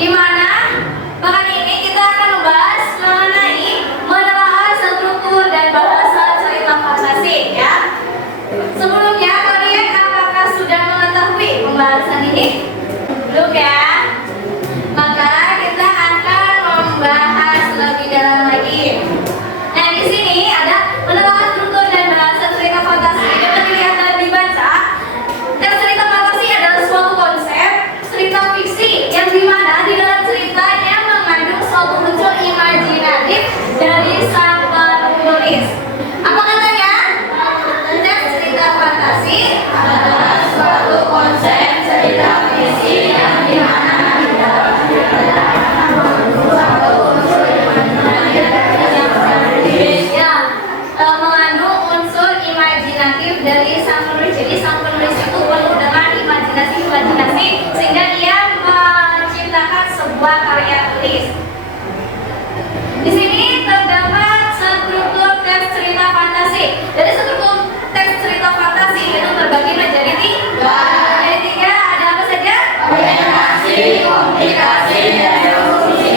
di mana pekan ini kita akan membahas mengenai menelaah struktur dan bahasa cerita fantasi ya. Sebelumnya kalian apakah sudah mengetahui pembahasan ini? Belum ya? Maka kita akan membahas lebih dalam lagi. Nah, di sini ada menelaah struktur dan bahasa cerita fantasi. Dapat dilihat dan dibaca. Teks cerita fantasi adalah suatu konsep cerita fiksi yang dimana di dalam ceritanya mengandung suatu unsur imajinatif dari sang penulis. Apa katanya? Teks cerita fantasi adalah suatu konsep cerita fiksi yang dimana di dalam ceritanya mengandung suatu unsur imajinatif dari sang penulis. Ya, mengandung unsur imajinatif dari sang penulis. Jadi sang penulis itu penuh dengan imajinasi sehingga ia menciptakan sebuah karya tulis. Di sini terdapat struktur teks cerita fantasi. Dari struktur teks cerita fantasi itu terbagi menjadi tiga. Ada tiga, ada apa saja? Orientasi, komplikasi, dan resolusi.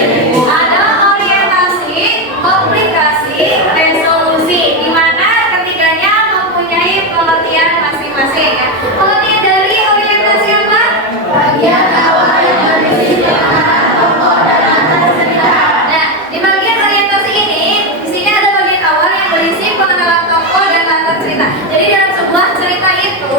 Ada orientasi, komplikasi, resolusi, di mana ketiganya mempunyai pengertian masing-masing. Ya. Pengertian dari orientasi apa? Bagian awal yang berisi pemahaman tokoh dan latar cerita. Nah, di bagian orientasi ini, di sini ada bagian awal yang berisi pengenalan tokoh dan latar cerita. Jadi dalam sebuah cerita itu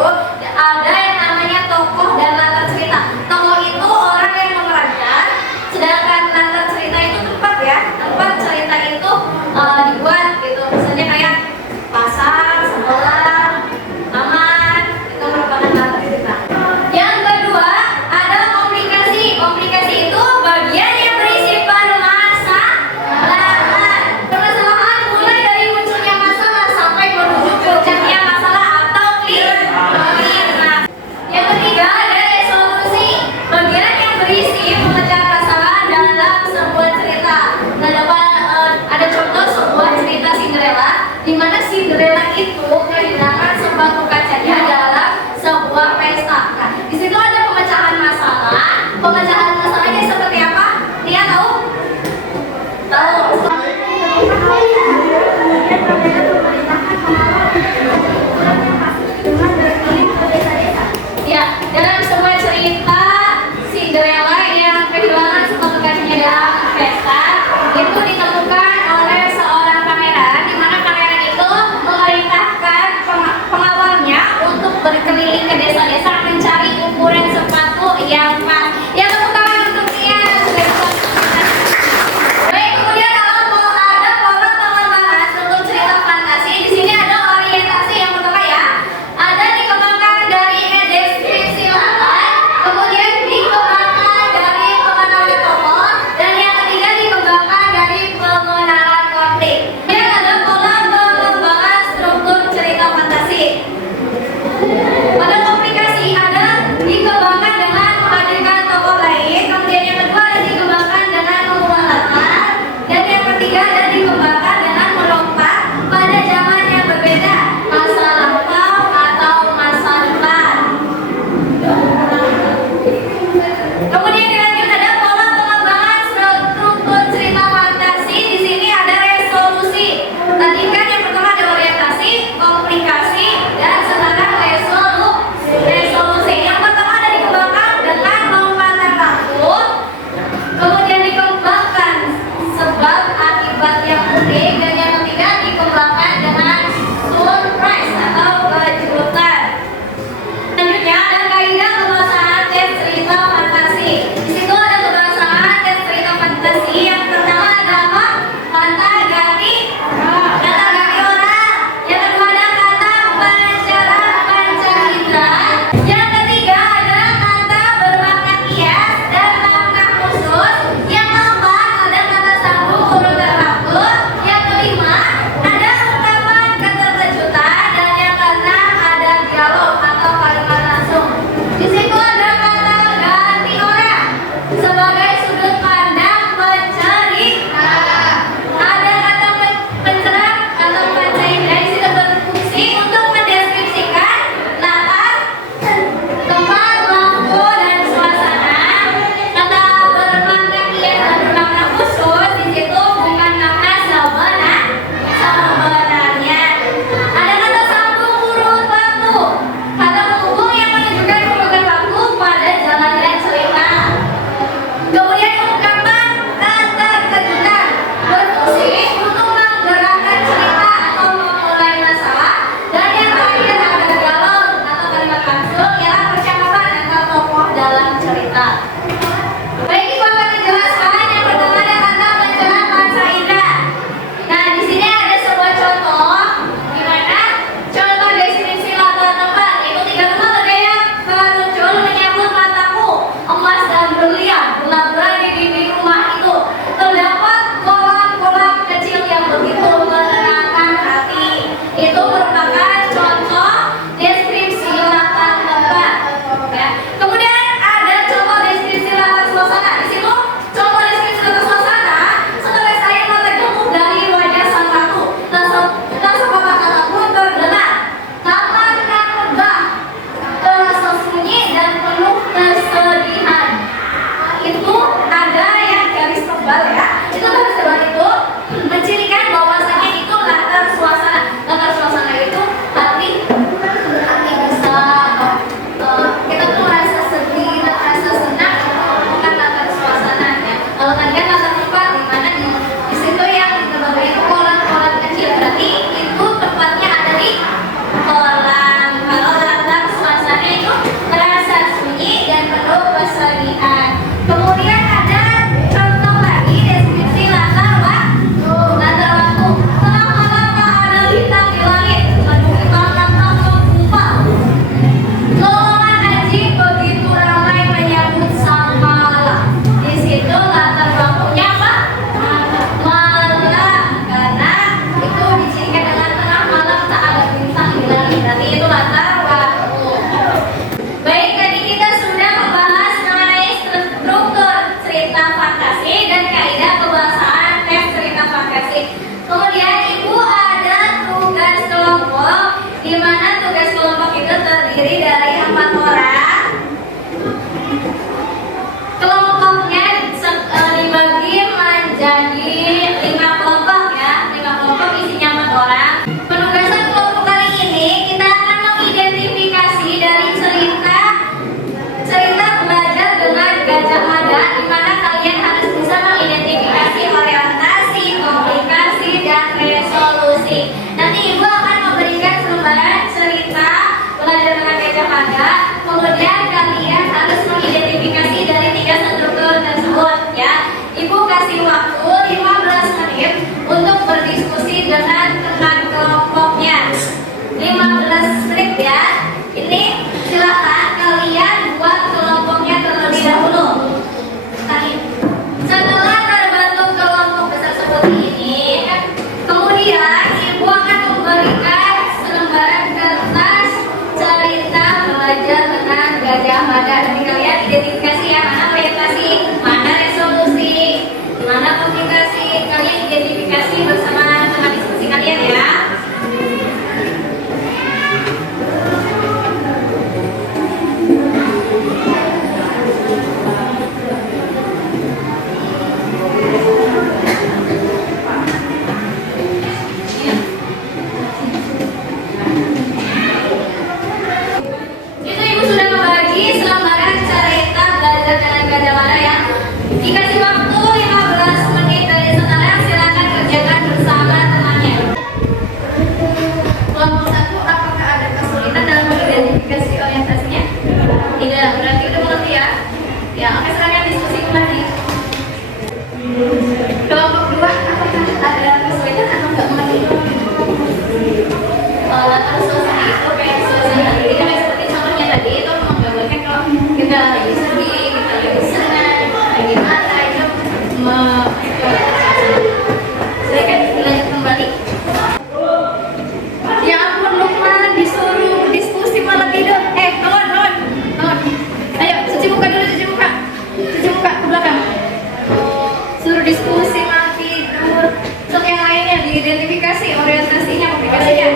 berdiskusi, malah tidur. Untuk yang lainnya diidentifikasi orientasinya, aplikasinya.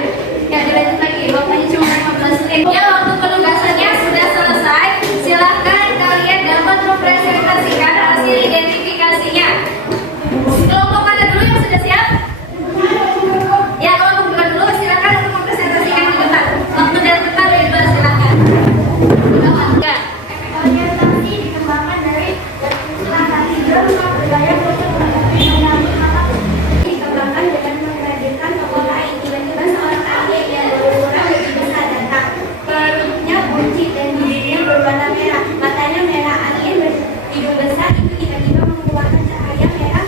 Ya dilanjut lagi, waktunya cuma 15 menit. Ya waktu penugasannya sudah selesai. Silahkan kalian dapat mempresentasikan hasil identifikasinya. Kelompok mana dulu yang sudah siap? Ya kelompok dua dulu, silakan untuk mempresentasikan di depan. Waktu dan tempat bebas, silakan. Enggak. Orientasi dikembangkan dari keselamatan tidur budaya dikembangkan dengan menghadirkan tokoh lain. Tiba-tiba seorang ayah yang berukuran lebih besar datang. Perutnya buncit dan bibirnya berwarna merah. Matanya merah. Alien berhidung besar itu tiba-tiba mengeluarkan cahaya merah.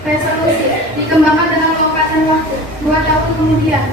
Resolusi dikembangkan dengan lompatan waktu 2 tahun kemudian.